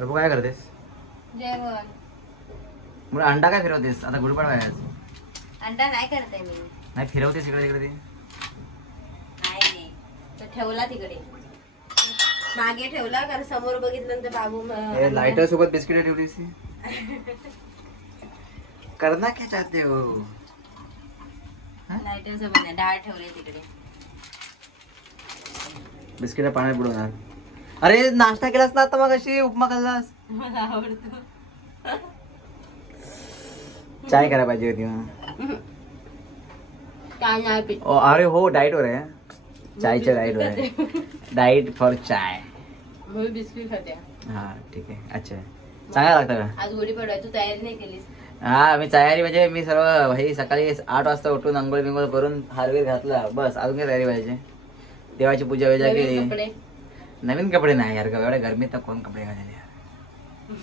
तू काय करतेस? जेवण. मग अंडा काय फिरवतेस? आता गुढीपाडवा आहे आज. अंडा नाही करते मी. नाही फिरवतेस इकडे तिकडे? नाही तो ठेवला तिकडे, मागे ठेवला कारण समोर बघितलं तर बाबू लाइटर सोबत बिस्किट ठेवलीस. करना क्या चाहते हो? लाइटर सोबत नाही, डाळ ठेवली तिकडे. बिस्किट पाण्यात बुडवणार. अरे नाश्ता केलास ना आता, मग अशी उपमा खाल्लास. मला आवडतो. चाय करायला पाहिजे होती मग. काय नाही पित. अरे हो, डाएट वर आहे. चायच्या डाएट वर आहे. Diet for chai. Me biscuit खाते. हा ठीक आहे. अच्छा चांगला लागतं का? आज गुढीपाडवा तू तयारी नाही केलीस? हा मी तयारी म्हणजे मी सर्व भाई सकाळी 8 वाजता उठून अंघोळ बिंगोळ करून हारवीर घातला, बस. अजून काय तयारी पाहिजे? देवाची पूजा वजा केली. नवीन कपडे नाही यार, एवढ्या गरमीत तर कोण कपडे घालेल यार.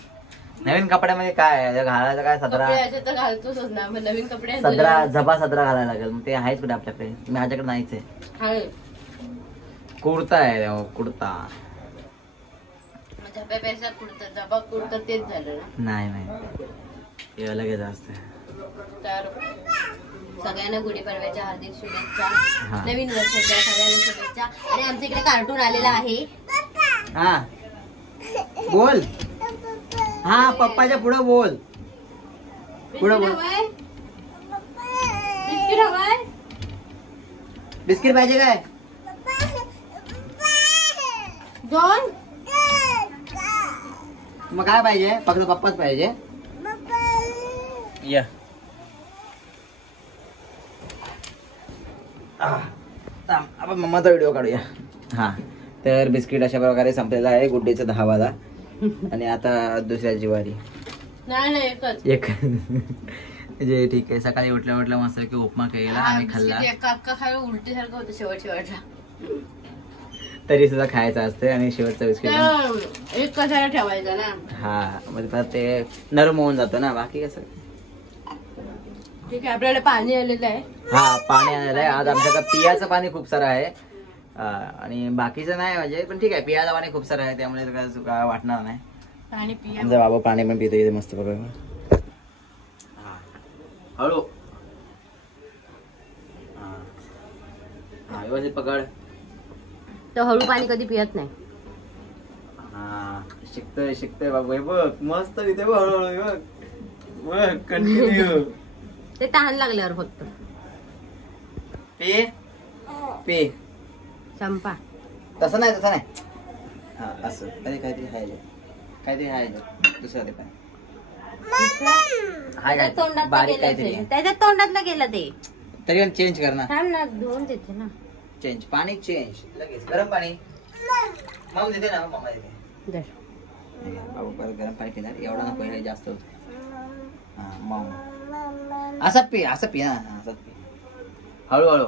नवीन कपड्यामध्ये काय घालायचं? काय सदरा घालतोच ना, नवीन कपडे सदरा घालायला लागेल. मग ते आहेच कुठे आपल्याकडे? माझ्याकडे नाहीच आहे. कुर्ता आहे, कुर्ता. झब्यापेक्षा कुर्ता, कुर्ता तेच झालं ना. नाही हे अलगच असतं. तर सगळ्यांना गुढीपाडव्याच्या हार्दिक शुभेच्छा, नवीन वर्षाच्या सगळ्यांना शुभेच्छा. आणि आमच्या इकडे कार्टून आलेला आहे. हा बोल. हा पप्पाच्या पुढे बोल. पुढे बोल. बिस्किट हवाय? बिस्किट पाहिजे काय? दोन. मग काय पाहिजे? फक्त पप्पाच पाहिजे. या आपण मम्माचा व्हिडिओ काढूया. हा तर बिस्किट अशा प्रकारे संपलेला आहे गुड्डेचा 10 वाला. आणि आता दुसऱ्या जिवारी नाही एक जे ठीक आहे. सकाळी उठल्या मस्त की उपमा केला आणि खाल्ला. उलटी सारखं होतं शेवटला, तरी सुद्धा खायचं असते. आणि शेवटचा बिस्किट एक कशाला ठेवायचा ना. हा म्हणजे ते नरम होऊन जातं ना, बाकी कसं. ठीक आहे. आपल्याकडे पाणी आलेलं आहे. हा पाणी आलेलं आहे आज आमच्याकडे. पियाचं पाणी खूप सारं आहे आणि बाकीचं नाही म्हणजे, पण ठीक आहे. पियाचं पाणी खूप सारं आहे त्यामुळे काय वाटणार नाही. पाणी पिया. आमचा बाबा पाणी पण पितो इथे मस्त बघा. हळू हा व्यवस्थित पकड. तो हळू पाणी कधी पियत नाही. हा शिकतोय बाबू. बघ मस्त पिते बघ हळूहळू. बघ कंटिन्यू. ते तहान लागल्यावर फक्त पे संपा. तसं नाही हा असं काहीतरी आहे दुसरं ते काय बारीक काहीतरी त्याच्या तोंडातलं गेलं ते. तरी पण चेंज कर ना. थांब ना, धुवून देते ना. चेंज पाणी चेंज लगेच. गरम पाणी मग देते ना. मम्मा देते. बाबू परत गरम पाणी पिणार. एवढा नको, हे जास्त होत. हा मग असं पी ना. असंच पी हळूहळू.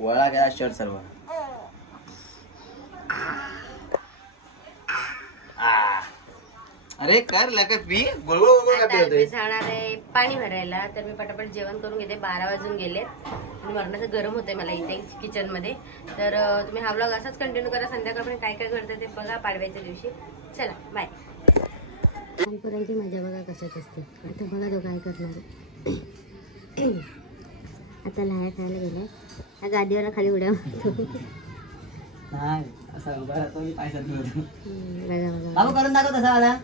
वळा गेला शर्ट सर्व. अरे कर लगेच पी. जाणार आहे पाणी भरायला, तर मी पटापट जेवण करून घेते. 12 वाजून गेलेत आणि मरणाचं गरम होतंय मला इथे किचन मध्ये. तर तुम्ही हा व्लॉग असाच कंटिन्यू करा. संध्याकाळपर्यंत काय घडतं ते बघा पाडव्याच्या दिवशी. चला बाय. लहानपणाची मजा बघा कशात असते. आता बघा तो काय करणार. आता लाह्या खायला गेलाय. त्या गादीवर खाली उड्या मारतो. बाबू करून दाखव तसा मला.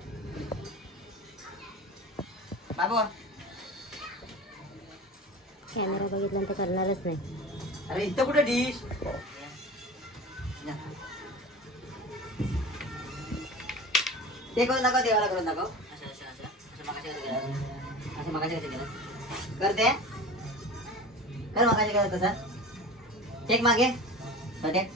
बाबू कॅमेरा बघितल्यानंतर करणारच नाही. अरे इथं कुठे डिश. ते करून दाखव. देवाला करून दाखव. असं मगाशी कसं केलं करते. कर मगाशी केलं तसा. टेक मागे टेक.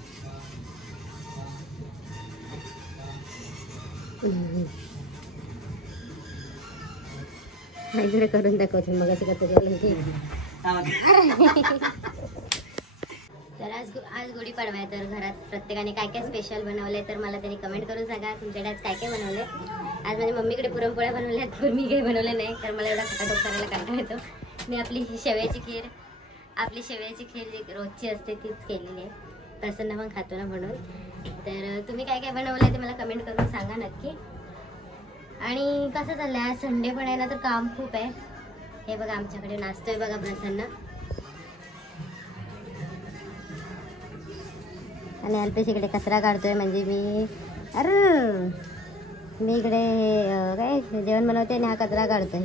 करून दाखवते मगाशी कसं केलं. तर आज गुढीपाडवा आहे. तर घरात प्रत्येकाने काय काय स्पेशल बनवले तर मला त्यांनी कमेंट करून सांगा. तुमच्याकडे आज काय काय बनवले. आज माझ्या मम्मीकडे पुरणपोळ्या बनवल्यात, पण मी काही बनवले नाही कारण मला एवढा खटाटोप करायला कंटाळा येतो. मी आपली शेवयाची खीर जी रोजची असते तीच केलेली आहे. प्रसन्न पण खातो ना म्हणून. तर तुम्ही काय काय बनवलंय ते मला कमेंट करून सांगा नक्की. आणि कसं चाललंय, आज संडे पण आहे ना, तर काम खूप आहे. हे बघा आमच्याकडे नाचतोय बघा प्रसन्न, आणि अल्पेश इकडे कचरा काढतोय. म्हणजे मी इकडे काय जेवण बनवते आणि हा कचरा काढतोय.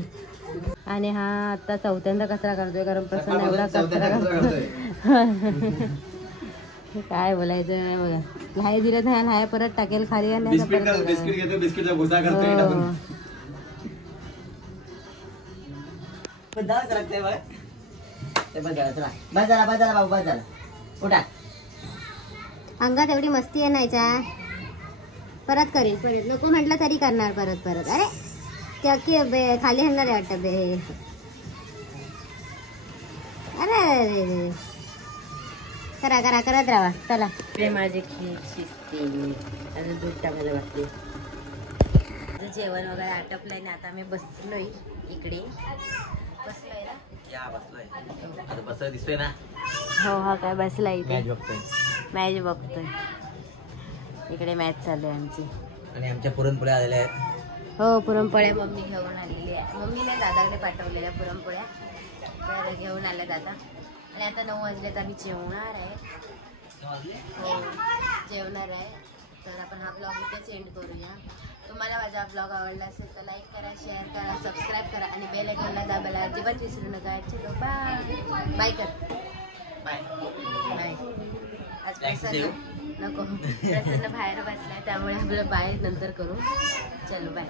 आणि हा आता चौथ्यांदा कचरा काढतोय, कारण प्रसन्न एवढा कचरा काढतोय. काय बोलायचं नाही बघा. लहाय दिलं नाही, लहाय परत टाकेल खाली. बिस्किटचा भुसा करतोय टाकून. अंगात एवढी मस्ती आहे नाहीचा. परत करेल, परत नको म्हटलं तरी करणार परत. अरे ते अख्खी खाली हलणार आहे वाटतं अरे करा करत राहा. चला ते माझी खीर शिजते, अजून दूध टाकायला लागते. जेवण वगैरे आटपलंय ना, आता मी बसलोय इकडे. बसलोय ना, बसलोय दिसतोय ना. हो हा काय बसला इथे, मॅच बघतोय. इकडे मॅच चालू आहे आमची. आणि आमच्या पुरणपोळ्या आलेल्या आहेत. हो पुरणपोळ्या मम्मी घेऊन आलेली आहे. मम्मीने दादाकडे पाठवलेल्या पुरणपोळ्या, तर घेऊन आल्या दादा. आणि आता 9 वाजले तर आम्ही जेवणार आहे. हो जेवणार आहे. तर आपण हा ब्लॉग इथेच एंड करूया. तुम्हाला माझा ब्लॉग आवडला असेल तर लाईक करा, शेअर करा, सबस्क्राईब करा आणि बेल आयकॉनला दाबायला अजिबात विसरू नका. चलो बाय कर. बाय. आज प्रसन्न नको, प्रसन्न बाहेर बसलाय, त्यामुळे आपलं बाय नंतर करू. चलो बाय.